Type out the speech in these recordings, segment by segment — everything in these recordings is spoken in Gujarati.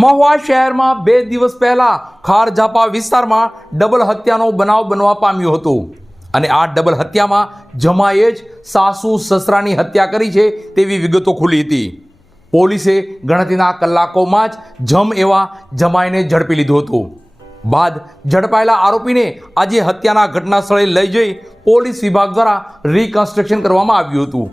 મહુવા શહેરમાં 2 દિવસ પહેલા ખાર ઝાપા વિસ્તારમાં ડબલ હત્યાનો બનાવ બનવા પામ્યો હતો અને આ ડબલ હત્યામાં જમાઈએ જ સાસુ સસરાની હત્યા કરી છે તેવી વિગતો ખુલી હતી। પોલીસે ગણતરીના કલાકોમાં જ જમ એવા જમાઈને ઝડપી લીધો હતો। બાદ ઝડપાયેલા આરોપીને આજે હત્યાના ઘટના સ્થળે લઈ જઈ પોલીસ વિભાગ દ્વારા રિકન્સ્ટ્રક્શન કરવામાં આવ્યું હતું।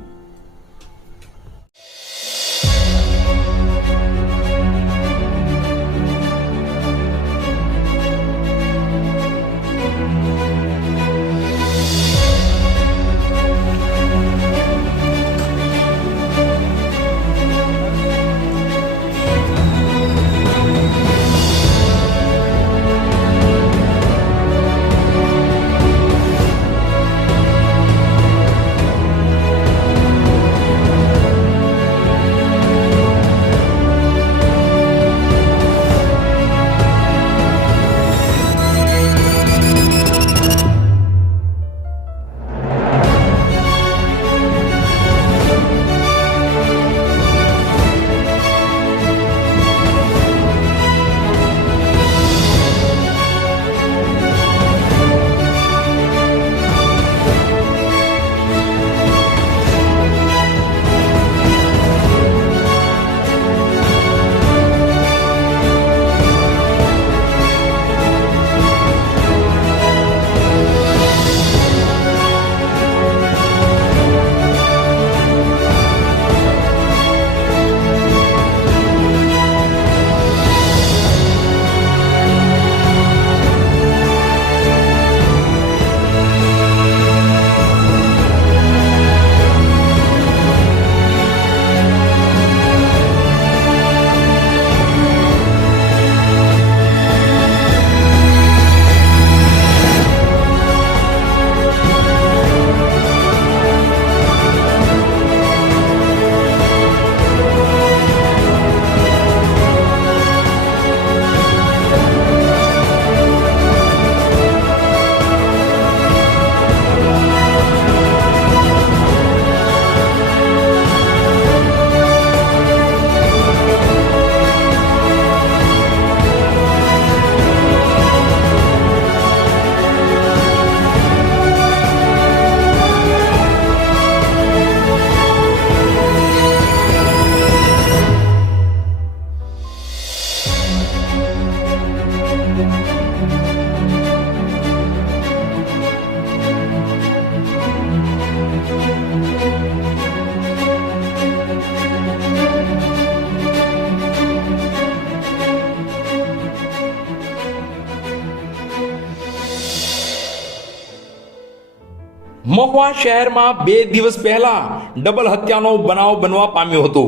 મહુવા શહેરમાં 2 દિવસ પહેલા ડબલ હત્યાનો બનાવ બનવા પામ્યો હતો।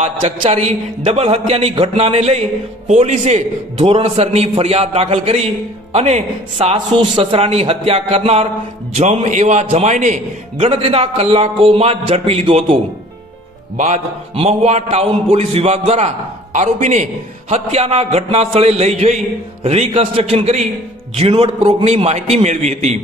આ ચકચારી ડબલ હત્યાની ઘટનાને લઈ પોલીસે ધોરણસરની ફરિયાદ દાખલ કરી અને સાસુ સસરાની હત્યા કરનાર જમ એવા જમાઈને ગણતરીના કલાકોમાં જ ઝડપી લીધો હતો। બાદ મહુવા ટાઉન પોલીસ વિભાગ દ્વારા આરોપીને હત્યાના ઘટના સ્થળે લઈ જઈ રિકન્સ્ટ્રક્શન કરી ઝીણવટપૂર્વકની માહિતી મેળવી હતી।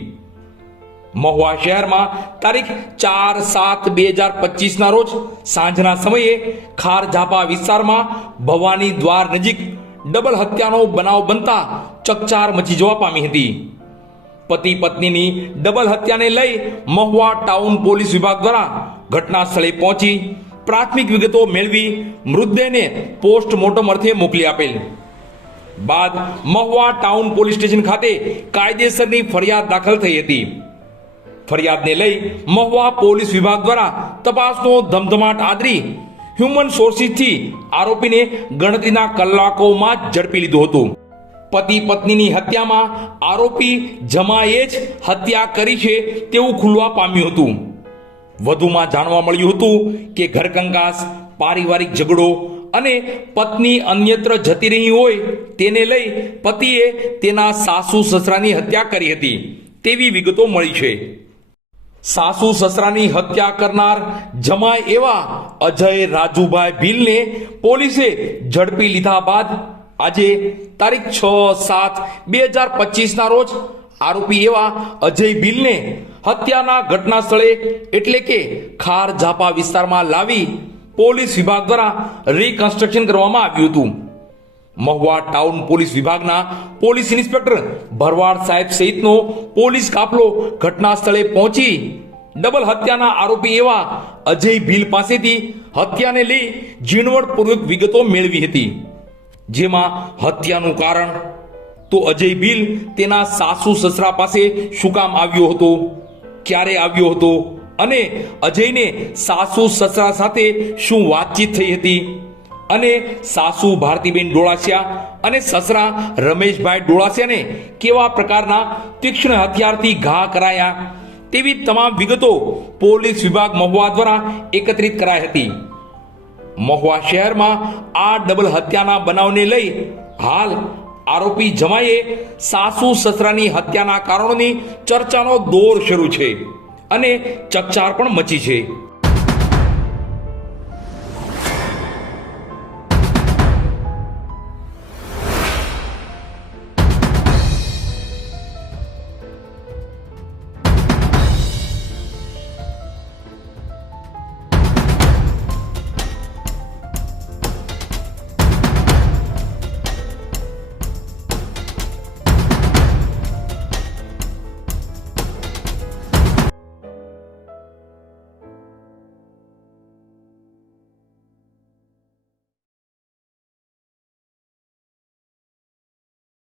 મહુવા શહેરમાં તારીખ 4/7/2025 ના રોજ સાંજના સમયે ખાર ઝાપા વિસ્તારમાં ભવાની દ્વાર નજીક ડબલ હત્યાનો બનાવ બનતા ચકચાર મચી જવા પામી હતી। પતિ પત્નીની ડબલ હત્યાને લઈ મહુવા ટાઉન પોલીસ વિભાગ દ્વારા ઘટના સ્થળે પહોંચી પ્રાથમિક વિગતો મેળવી મૃતદેહને પોસ્ટમોર્ટમ અર્થે મોકલી આપેલ। બાદ મહુવા ટાઉન પોલીસ સ્ટેશન ખાતે કાયદેસરની ફરિયાદ દાખલ થઈ હતી। ફરિયાદને લઈ મહુવા પોલીસ વિભાગ દ્વારા તપાસનો ધમધમાટ આદરી હ્યુમન સોર્સિસથી આરોપીને ગણતરીના કલાકોમાં જ ઝડપી લીધો હતો। પતિ પત્નીની હત્યામાં આરોપી જમાઈએ જ હત્યા કરી છે તેવું ખુલવા પામ્યું હતું। વધુમાં જાણવા મળ્યું હતું કે ઘરકંકાસ, પારિવારિક ઝઘડો અને પત્ની અન્યત્ર જતી રહી હોય તેને લઈ પતિએ તેના સાસુ સસરાની હત્યા કરી હતી તેવી વિગતો મળી છે। સાસુ સસરાની હત્યા કરનાર જમાઈ એવા અજય રાજુભાઈ ભીલને પોલીસે ઝડપી લીધા બાદ આજે તારીખ 6/7/2025 ના રોજ આરોપી એવા અજય ભીલને હત્યાના ઘટના સ્થળે એટલે કે ખાર ઝાપા વિસ્તારમાં લાવી પોલીસ વિભાગ દ્વારા રિકન્સ્ટ્રક્શન કરવામાં આવ્યું હતું। મહુવા ટાઉન પોલીસ વિભાગના પોલીસ ઇન્સ્પેક્ટર ભરવાડ સાહેબ સહિતનો પોલીસ કાફલો ઘટના સ્થળે પહોંચી ડબલ હત્યાના આરોપી એવા અજય ભીલ પાસેથી હત્યાને લઈ ઝીણવટપૂર્વક વિગતો મેળવી હતી, જેમાં હત્યાનું કારણ તો અજય ભીલ તેના સાસુ સસરા પાસે શું કામ આવ્યો હતો, ક્યારે આવ્યો હતો અને અજયને સાસુ સસરા સાથે શું વાતચીત થઈ હતી અને સાસુ ભારતીબેન ડોળાસિયા અને સસરા રમેશભાઈ ડોળાસિયાને કેવા પ્રકારના તીક્ષ્ણ હથિયારથી ઘા કરાયા તેવી તમામ વિગતો પોલીસ વિભાગ મહુવા દ્વારા એકત્રિત કરાઈ હતી. મહુવા શહેરમાં આ ડબલ હત્યાના બનાવને લઈ હાલ આરોપી જમાઈએ સાસુ સસરાની હત્યાના કારણોની ચર્ચાનો દોર શરૂ છે અને ચકચાર પણ મચી છે.